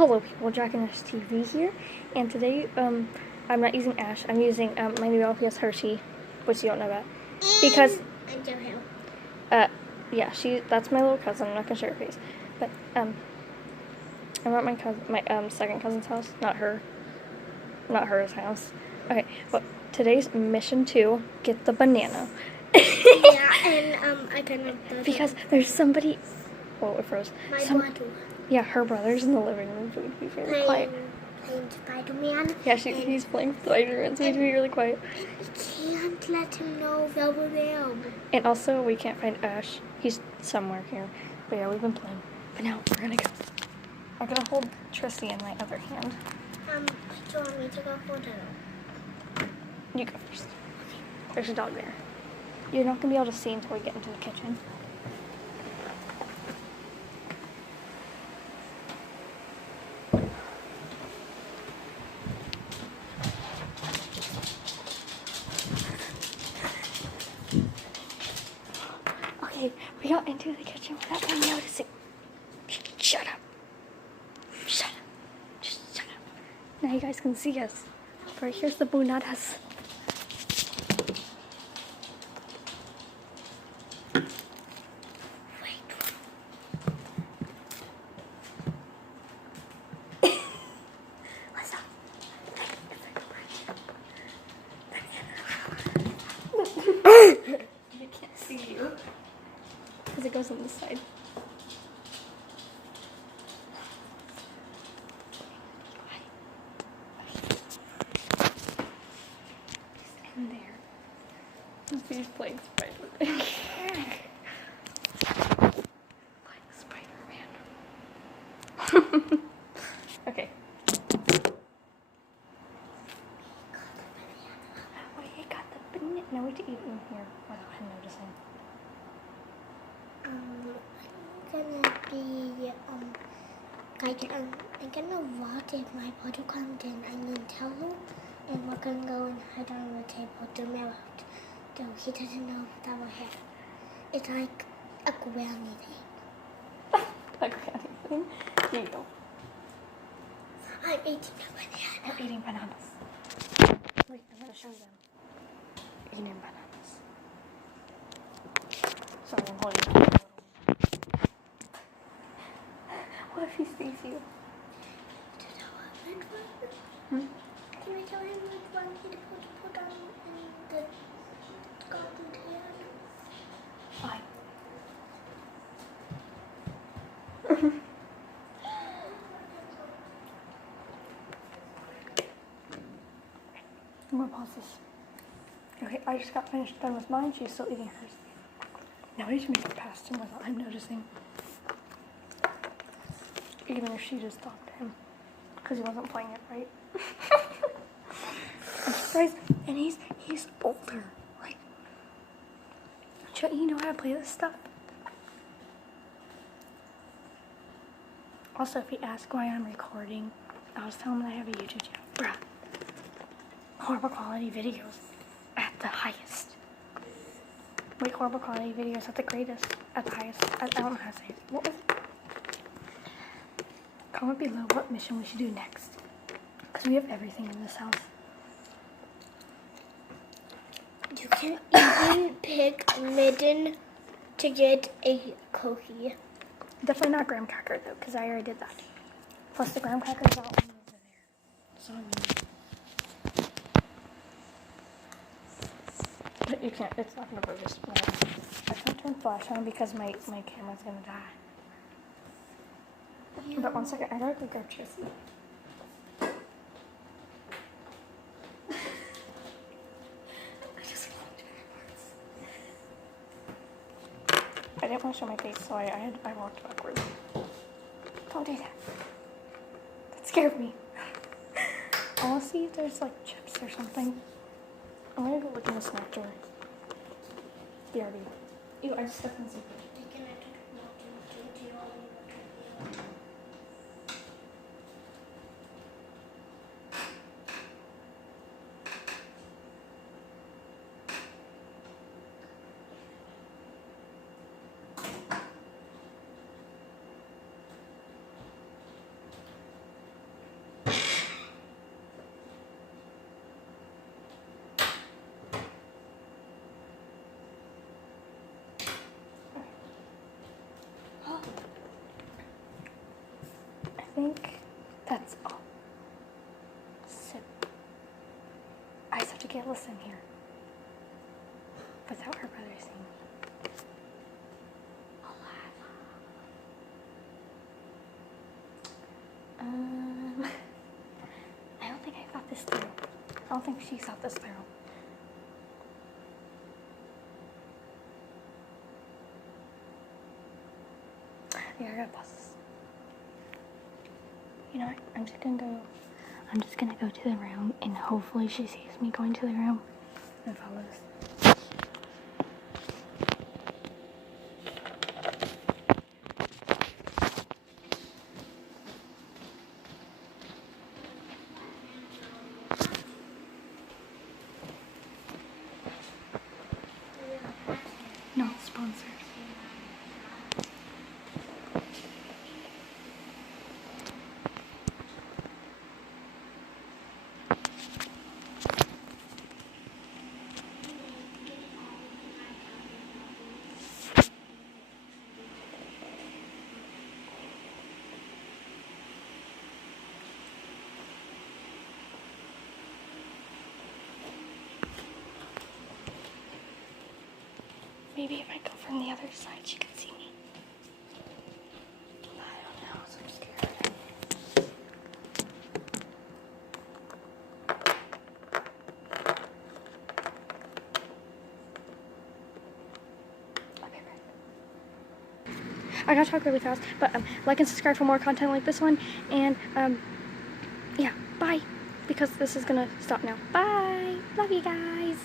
Hello people, Jack&Ash TV here, and today I'm not using Ash, I'm using my new LPS Hershey, which you don't know about, because yeah, that's my little cousin. I'm not gonna show her face, but I'm at my second cousin's house, not hers house. Okay, but today's mission 2, get the banana. Yeah, and I kind of because there's somebody. Oh, it froze. My brother. Yeah, her brother's in the living room, so we need to be very quiet. Playing Spider-Man. Yeah, he's playing Spider-Man, so we need to be really quiet. We can't let him know that we're there. And also, we can't find Ash. He's somewhere here. But yeah, we've been playing. But now, we're gonna go. I'm gonna hold Tristy in my other hand. Do you want me to go for it? You go first. There's a dog there. You're not gonna be able to see until we get into the kitchen. Okay, we got into the kitchen without them noticing. Shut up. Shut up. Just shut up. Now you guys can see us. Right here's the bunadas. You can't see you because it goes on this side. Just in there. He's playing Spider-Man. Playing Spider-Man. Okay. I got the banana. Now we have to eat in here without him noticing. I'm gonna watch if my brother comes in and then tell him, and we're gonna go and hide on the table to mail out. So he doesn't know that we're here. It's like a granny thing. A granny thing? Here you go. I'm eating a banana. I'm eating bananas. Wait, I'm gonna show them. Eating bananas. Sorry, I'm holding it a little. What if he sees you? Can I tell him which one he put on in the garden here? Fine. I'm gonna pause this. Okay, I just got finished done with mine. She's still eating hers. Now we need to make it past him without him noticing. Even if she just talked to him. Because he wasn't playing it right. I'm surprised. And he's older. Like, shouldn't he know how to play this stuff? Also, if he asks why I'm recording, I'll just tell him that I have a YouTube channel. Bruh. Horrible quality videos at the highest. Wait, horrible quality videos at the greatest. At the highest. I don't know how to say it. What was it? Comment below what mission we should do next. Because we have everything in this house. You can even pick Midden to get a cookie. Definitely not graham cracker though, because I already did that. Plus the graham cracker is out one over there. So I mean, but you can't. It's not gonna focus. I can't turn flash on because my camera's gonna die. But 1 second, I gotta go grab Tristy. I didn't want to show my face, so I walked backwards. Don't do that. That scared me. I want to see if there's like chips or something. I'm gonna go look in the snack drawer. BRB. Ew, I just stepped in the secret. think that's all. Sit. I just have to get Alyssa in here without her brother seeing me. I don't think I thought this through. I don't think she thought this through. Yeah, I gotta pause this. You know what? I'm just gonna go to the room, and hopefully she sees me going to the room and follows. Not sponsored. Maybe if I go from the other side, she can see me. I don't know, so I'm scared. I'll be right back. I gotta talk really fast, but like and subscribe for more content like this one, and yeah, bye, because this is gonna stop now. Bye, love you guys.